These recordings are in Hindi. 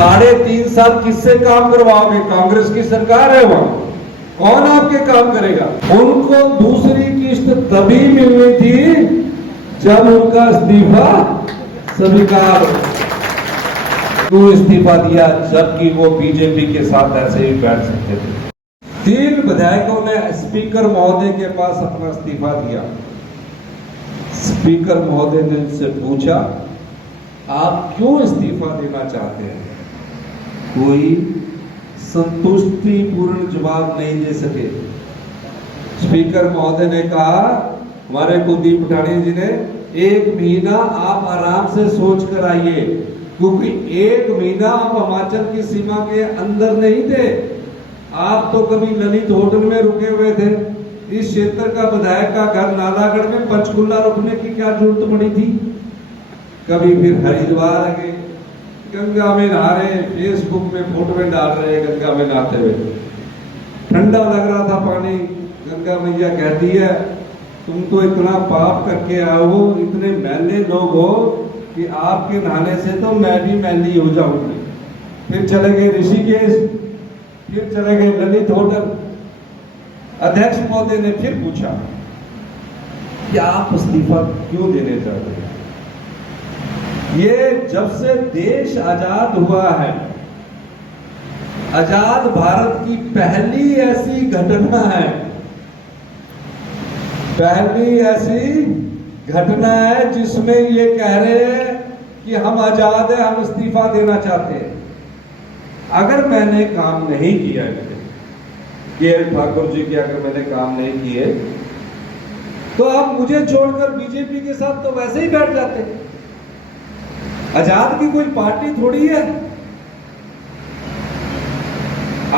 3.5 साल किससे काम करवाओगे? कांग्रेस की सरकार है वहां, कौन आपके काम करेगा? उनको दूसरी किस्त तभी मिलनी थी जब उनका इस्तीफा स्वीकार। क्यों इस्तीफा दिया जबकि वो बीजेपी के साथ ऐसे ही बैठ सकते थे? 3 विधायकों ने स्पीकर महोदय के पास अपना इस्तीफा दिया। स्पीकर महोदय ने उनसे पूछा, आप क्यों इस्तीफा देना चाहते हैं? कोई संतुष्टिपूर्ण जवाब नहीं दे सके। स्पीकर महोदय ने कहा, हमारे कुलदीप पठानिया जी ने, 1 महीना आप आराम से सोच कर आइए, क्योंकि 1 महीना आप हिमाचल की सीमा के अंदर नहीं थे। आप तो कभी ललित होटल में रुके हुए थे। इस क्षेत्र का विधायक का घर नालागढ़ में, पंचकुला रुकने की क्या जरूरत पड़ी थी? कभी फिर हरिद्वार गए, गंगा में नहा रहे, फेसबुक में फोटो डाल रहे गंगा में नहाते हुए। ठंडा लग रहा था पानी, गंगा मैया कहती है, तुम तो इतना पाप करके आए हो, इतने मैले लोग हो कि आपके नहाने से तो मैं भी मैली हो जाऊंगी। फिर चले गए ऋषिकेश, फिर चले गए ललित होटल। अध्यक्ष महोदय ने फिर पूछा कि आप इस्तीफा क्यों देने चाहते हैं? ये जब से देश आजाद हुआ है, आजाद भारत की पहली ऐसी घटना है, पहली ऐसी घटना है जिसमें ये कह रहे हैं कि हम आजाद है, हम इस्तीफा देना चाहते हैं। अगर मैंने काम नहीं किया, के.एल. ठाकुर जी के अगर मैंने काम नहीं किए, तो आप मुझे छोड़कर बीजेपी के साथ तो वैसे ही बैठ जाते। आजाद की कोई पार्टी थोड़ी है।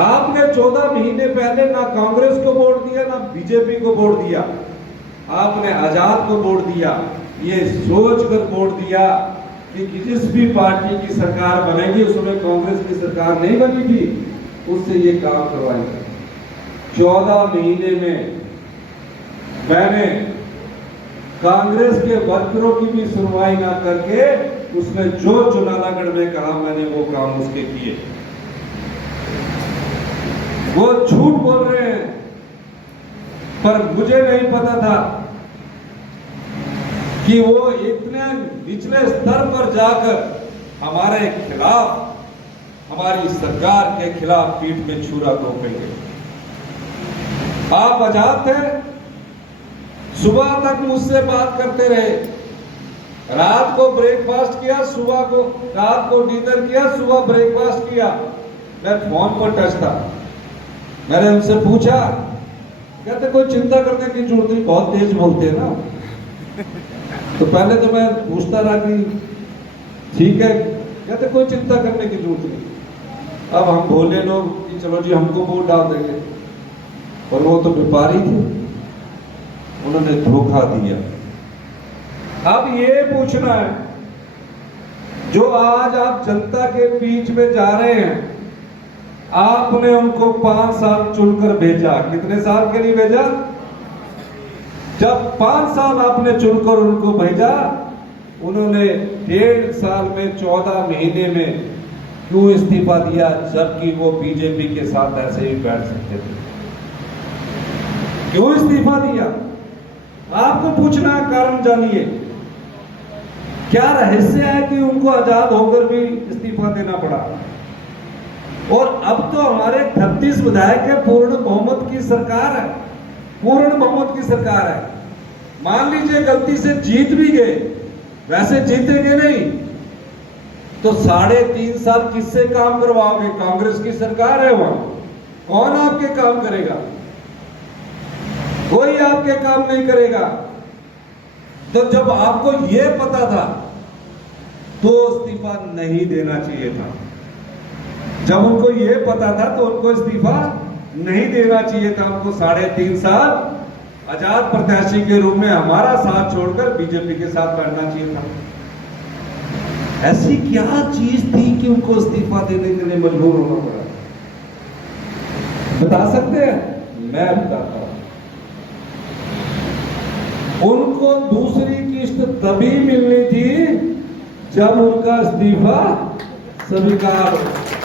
आपने 14 महीने पहले ना कांग्रेस को वोट दिया, ना बीजेपी को वोट दिया, आपने आजाद को वोट दिया। ये सोच कर वोट दिया कि जिस भी पार्टी की सरकार बनेगी उसमें कांग्रेस की सरकार नहीं बनी थी, उससे ये काम करवाएंगे। 14 महीने में मैंने कांग्रेस के वर्करों की भी सुनवाई ना करके उसने जो नालागढ़ में कहा, मैंने वो काम उसके किए। वो झूठ बोल रहे हैं, पर मुझे नहीं पता था कि वो इतने निचले स्तर पर जाकर हमारे खिलाफ, हमारी सरकार के खिलाफ पीठ में छुरा घोंपेंगे। आप आजाद थे, सुबह तक मुझसे बात करते रहे, रात को ब्रेकफास्ट किया, सुबह को, रात को डिनर किया, सुबह ब्रेकफास्ट किया। मैं फोन पर टच था। मैंने उनसे पूछा, कहते कोई चिंता करने की जरूरत नहीं, बहुत तेज बोलते हैं ना। तो पहले तो मैं पूछता रहा कि ठीक है, कहते कोई चिंता करने की जरूरत नहीं। अब हम बोले लोग कि चलो जी हमको वोट डाल देंगे, और वो तो व्यापारी थे, उन्होंने धोखा दिया। अब ये पूछना है, जो आज आप जनता के बीच में जा रहे हैं, आपने उनको 5 साल चुनकर भेजा। कितने साल के लिए भेजा? जब 5 साल आपने चुनकर उनको भेजा, उन्होंने 1.5 साल में 14 महीने में क्यों इस्तीफा दिया जबकि वो बीजेपी के साथ ऐसे ही बैठ सकते थे? क्यों इस्तीफा दिया? आपको पूछना, कारण जानिए। क्या रहस्य है कि उनको आजाद होकर भी इस्तीफा देना पड़ा? और अब तो हमारे 38 विधायक है, पूर्ण बहुमत की सरकार है, पूर्ण बहुमत की सरकार है। मान लीजिए गलती से जीत भी गए, वैसे जीतेंगे नहीं, तो 3.5 साल किससे काम करवाओगे? कांग्रेस की सरकार है वहां, कौन आपके काम करेगा? कोई आपके काम नहीं करेगा। तो जब आपको यह पता था तो इस्तीफा नहीं देना चाहिए था। जब उनको यह पता था तो उनको इस्तीफा नहीं देना चाहिए था। उनको 3.5 साल आजाद प्रत्याशी के रूप में हमारा साथ छोड़कर बीजेपी के साथ बैठना चाहिए था। ऐसी क्या चीज थी कि उनको इस्तीफा देने के लिए मजबूर होना पड़ा? बता सकते हैं? मैं बताता हूं। उनको दूसरी किस्त तभी मिलनी थी जब उनका इस्तीफा सभी का